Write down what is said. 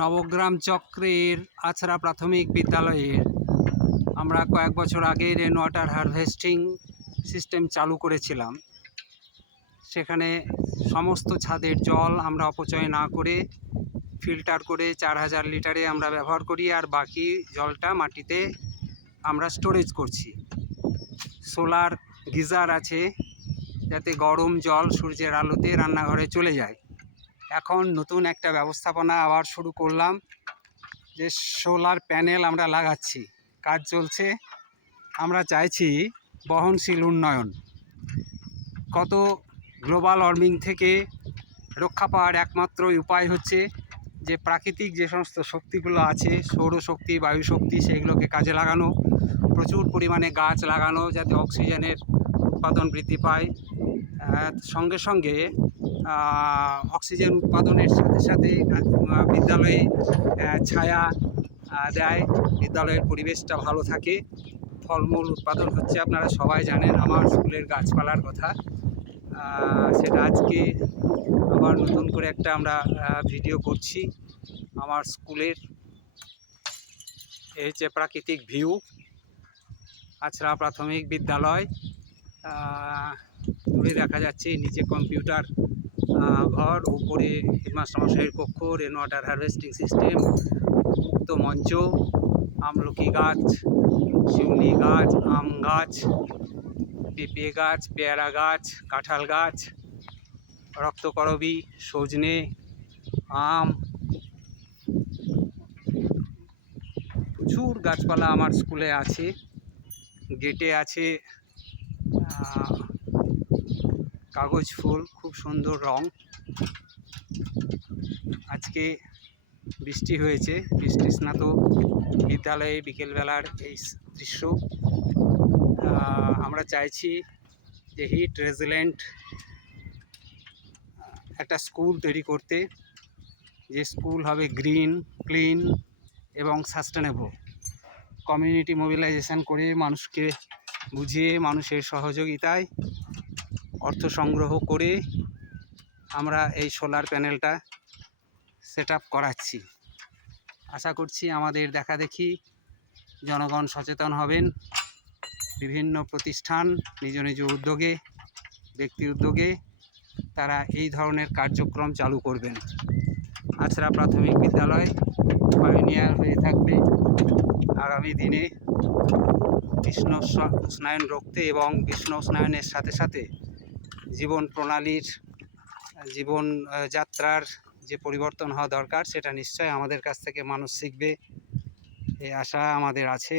নবগ্রাম চক্রের আছড়া প্রাথমিক বিদ্যালয়ের আমরা কয়েক বছর আগে রেন ওয়াটার হারভেস্টিং সিস্টেম চালু করেছিলাম। সেখানে সমস্ত ছাদের জল আমরা অপচয় না করে ফিল্টার করে 4000 লিটারে আমরা ব্যবহার করি, আর বাকি জলটা মাটিতে আমরা স্টোরেজ করছি। সোলার গিজার আছে যাতে গরম জল সূর্যের আলোতে রান্নাঘরে চলে যায়। এখন নতুন একটা ব্যবস্থাপনা আবার শুরু করলাম, যে সোলার প্যানেল আমরা লাগাচ্ছি, কাজ চলছে। আমরা চাইছি বহনশীল উন্নয়ন। কত গ্লোবাল ওয়ার্মিং থেকে রক্ষা পাওয়ার একমাত্র উপায় হচ্ছে যে প্রাকৃতিক যে সমস্ত শক্তিগুলো আছে, সৌরশক্তি, বায়ুশক্তি, সেগুলোকে কাজে লাগানো, প্রচুর পরিমাণে গাছ লাগানো যাতে অক্সিজেনের উৎপাদন বৃদ্ধি পায়। সঙ্গে সঙ্গে অক্সিজেন উৎপাদনের সাথে সাথে বিদ্যালয়ে ছায়া দেয়, বিদ্যালয়ের পরিবেশটা ভালো থাকে। ফলমূল উৎপাদন হচ্ছে, আপনারা সবাই জানেন আমার স্কুলের গাছপালার কথা। সেটা আজকে আবার নতুন করে একটা আমরা ভিডিও করছি আমার স্কুলের। এই হচ্ছে প্রাকৃতিক ভিউ, আছড়া প্রাথমিক বিদ্যালয়। দূরে দেখা যাচ্ছে নিচে কম্পিউটার ঘর, উপরে হেডমাস্টারমশাইয়ের কক্ষ, রেন ওয়াটার হারভেস্টিং সিস্টেম, মুক্ত মঞ্চ, আমলকি গাছ, শিউলি গাছ, আম গাছ, পেঁপে গাছ, পেয়ারা গাছ, কাঁঠাল গাছ, রক্তকরবী, সজনে, আম, প্রচুর গাছপালা আমার স্কুলে আছে। গেটে আছে কাগজ ফুল, খুব সুন্দর রং। আজকে বৃষ্টি হয়েছে, বৃষ্টি স্নাত বিদ্যালয়ে বিকেলবেলার এই দৃশ্য। আমরা চাইছি যে হিট রেজিলেন্ট একটা স্কুল তৈরি করতে, যে স্কুল হবে গ্রিন, ক্লিন এবং সাস্টেনেবল। কমিউনিটি মোবিলাইজেশন করে, মানুষকে বুঝিয়ে, মানুষের সহযোগিতায় অর্থ সংগ্রহ করে আমরা এই সোলার প্যানেলটা সেট আপ করাচ্ছি। আশা করছি আমাদের দেখাদেখি জনগণ সচেতন হবেন। বিভিন্ন প্রতিষ্ঠান নিজ নিজ উদ্যোগে, ব্যক্তি উদ্যোগে তারা এই ধরনের কার্যক্রম চালু করবেন। আছড়া প্রাথমিক বিদ্যালয় পায়োনিয়ার হয়ে থাকবে আগামী দিনে কৃষ্ণ উষ্ণায়ন রুখতে, এবং কৃষ্ণ উষ্ণায়নের সাথে সাথে জীবন প্রণালীর, জীবন যাত্রার যে পরিবর্তন হওয়া দরকার, সেটা নিশ্চয় আমাদের কাছ থেকে মানুষ শিখবে, এই আশা আমাদের আছে।